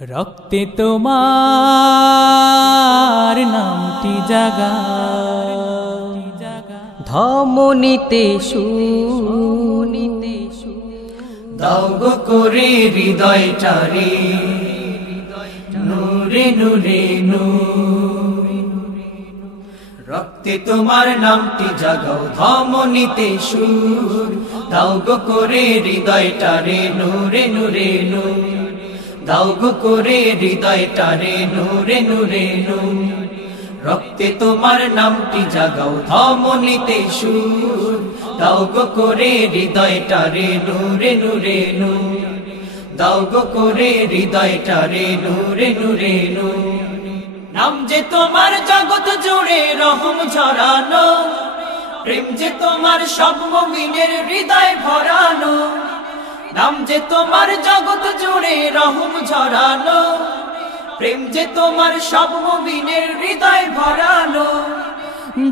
রক্তে তোমার নামটি জাগা ধমনীতে শুনিতে দাও গো করে হৃদয়টারে নূরে নূরে নূর। রক্তে তোমার নামটি জাগাও ধমনীতে সুর, দাও গো করে হৃদয়টারে নূরে নূরে নূর। দাও গো করে হৃদয়টারে নূরে নূরে নূর। রক্তে তোমার নামটি জাগাও ধমনীতে সুর, দাও গো করে হৃদয়টারে নূরে নূরে নূর। দাও গো করে হৃদয়টারে নূরে নূরে নূর। নাম যে তোমার জগৎ জুড়ে রহম ঝরানো, প্রেম যে তোমার সব মুমিনের হৃদয় ভরানো। নাম যে তোমার জগৎ জুড়ে রহম ঝরানো, প্রেম যে তোমার সব মুমিনের হৃদয় ভরানো।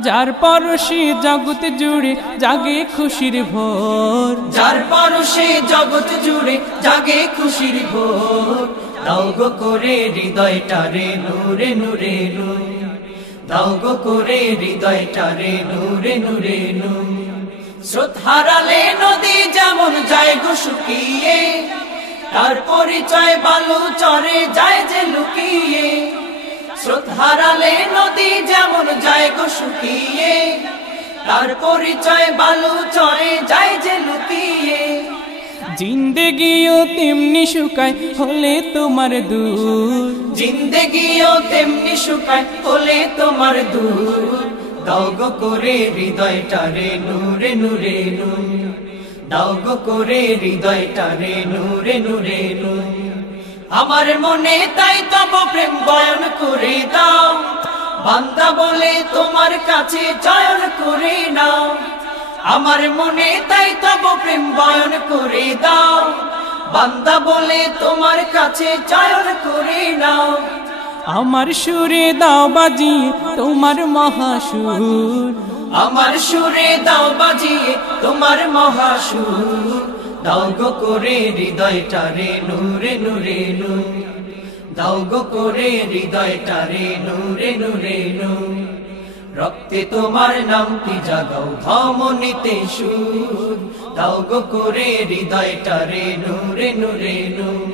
যার পরশে জগৎ জুড়ে জাগে খুশির ভোর, যার পরশে জগৎ জুড়ে জাগে খুশির ভোর। দাও গো করে হৃদয়টারে নূরে নূরে নূর। দাও গো করে হৃদয়টারে নূরে নূরে নূর। স্রোত হারালে নদী যেমন যায় গো শুকিয়ে, তার পরিচয় বালু চরে যায় যে লুকিয়ে। স্রোত হারালে নদী যেমন যায় গো শুকিয়ে, তার পরিচয় বালু চরে যায় যে লুকিয়ে। জিন্দেগিও তেমনি শুকায় হলে তোমার দূর, জিন্দেগিও তেমনি শুকায় হলে তোমার দূর। দাও গো করে হৃদয়টারে নূরে নূরে নূর। দাও গো করে হৃদয়টারে নূরে নূরে নূর। আমার মনে তাই তব প্রেম বয়ন করে দাও, বান্দা বলে তোমার কাছে চয়ন করে নাও। আমার মনে তাই তব প্রেম বয়ন করে দাও, বান্দা বলে তোমার কাছে চয়ন করে নাও। আমার সুরে দাও বাজিয়ে তোমার মহাসুর, আমার সুরে দাও বাজিয়ে তোমার মহাসুর। দাও গো করে হৃদয়টারে নূরে নূরে নূর। দাও গো করে হৃদয়টারে নূরে নূরে নূর। রক্তে তোমার নামটি জাগাও ধমনীতে সুর, দাও গো করে হৃদয়টারে নূরে নূরে নূর।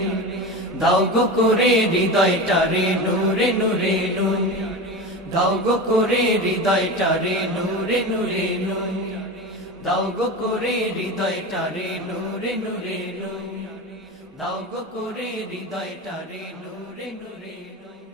দাও গো করে হৃদয়টারে নূরে নূরে নূর। দাও গো করে হৃদয়টারে নূরে নূরে নূর। দাও গো করে হৃদয়টারে নূরে নূরে নূর। দাও গো করে হৃদয়টারে নূরে নূরে নূর।